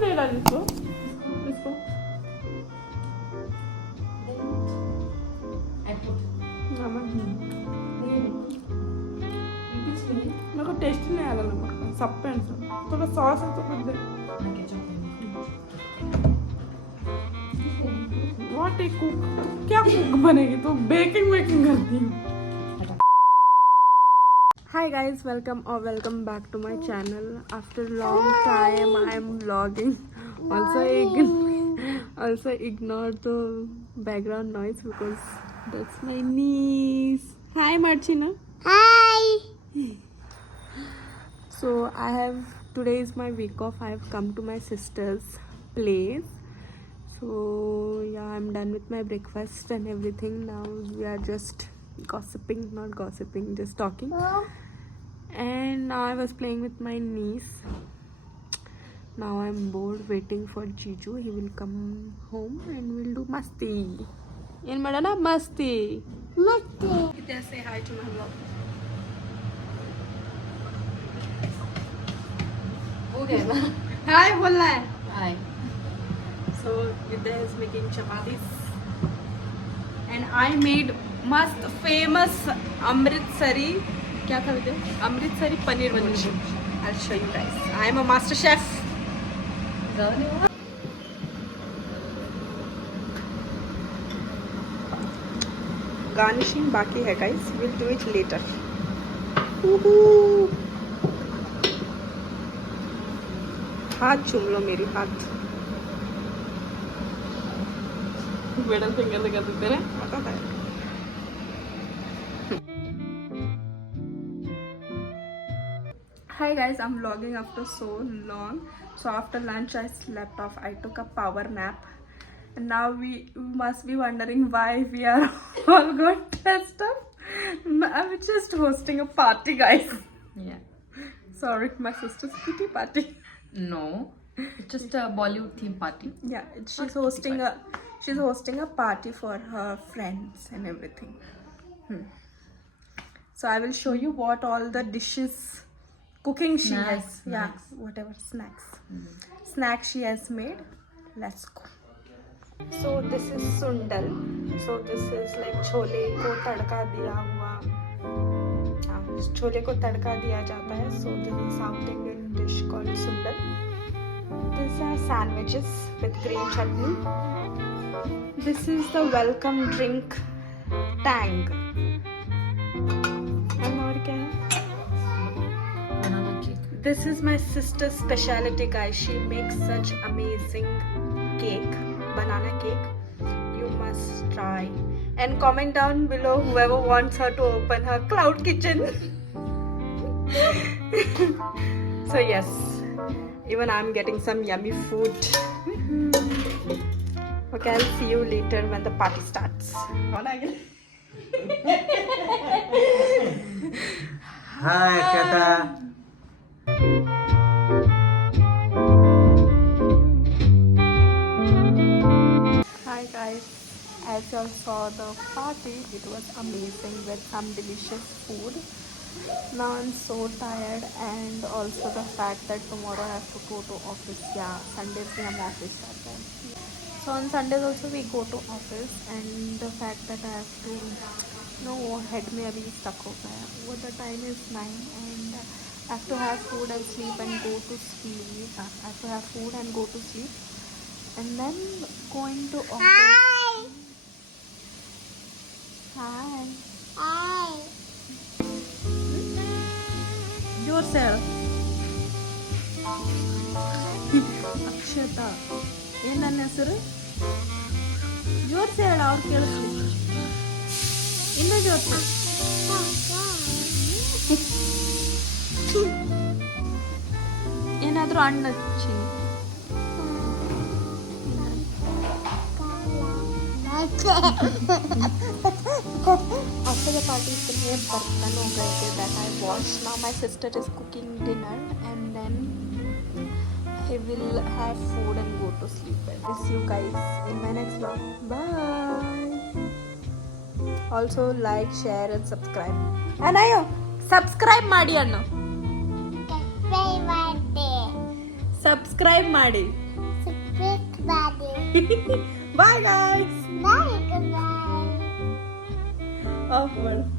दे डाल इसको इसको नमक मेरे को टेस्ट नहीं आ रहा नमक का सब पे थोड़ा सॉस है तो कुछ दे व्हाट ए कुक क्या कुक बनेगी तो बेकिंग करती हूँ Hi guys, welcome back to my channel. After long time I am vlogging. Also ignore the background noise because that's my niece. Hi Marchina. Hi. So today is my week off. I have come to my sister's place. So yeah, I'm done with my breakfast and everything. Now we are just not gossiping, just talking. And now I was playing with my niece. Now I'm bored waiting for Jiju. He will come home and we'll do masti. In madana masti. Vidya, say hi to my vlog. Okay. Hi, बोलना है. Hi. So Vidya is making chapatis. And I made must famous Amritsari. क्या था विद्या? Amritsari paneer bhurji. I'll show you guys. I am a master chef. Garnishing बाकी है guys. We'll do it later. हाथ चूम लो मेरी हाथ. मिडल फिंगर लगा देते हैं. पता है. Hi guys, I'm vlogging after so long. So after lunch I slept off. I took a power nap. And now we must be wondering why we are all got dressed up. I'm just hosting a party, guys. Yeah. Sorry, my sister's kitty party. No. It's just a Bollywood theme party. Yeah, she's hosting a party for her friends and everything. So I will show you what all the dishes cooking she has. Yeah, whatever snacks she has made. Let's go. So this is sundal. So this is like chole को तड़का दिया हुआ. छोले को तड़का दिया जाता है. So this is South Indian dish called sundal. These are sandwiches with green chutney. This is the welcome drink Tang. And और क्या है? This is my sister's specialty, guys. She makes such amazing cake, banana cake. You must try. And comment down below whoever wants her to open her cloud kitchen. So yes, even I'm getting some yummy food. Okay, I'll see you later when the party starts. Hi, Kata. Hi guys, as you all saw the party, it was amazing with some delicious food. Now I'm so tired and also the fact that tomorrow I have to go to office. Yeah, Sundays we have office जाते हैं. So on Sundays also we go to office and the fact that I have to वो head में अभी stuck हो गया है. वो the time is 9 and I have to have food and sleep and go to sleep. I have to have food and go to sleep. And then going to office. Hi. Hi. Yourself. Akshata. ಏನು ನನ್ನ ಹೆಸರು? ಜೋರ್ಸಿ ಹೇಳ ಅವ್ರು ಕೇಳಿಸ್ಲಿ. ಇನ್ನೂ ಜೋರ್ಸಿ. ಏನಾದರೂ ಹಣ್ಣು ಹಚ್ಚಿ. After the party, इतने बर्तन हो गए थे that I washed. Now my sister is cooking dinner and then I will have food and go to sleep. I will see you guys in my next vlog. Bye. Also like, share and subscribe. And ayo subscribe ಮಾಡಿ ಅಣ್ಣ. Subscribe ಮಾಡಿ. Bye guys. Bye, goodbye. Off world.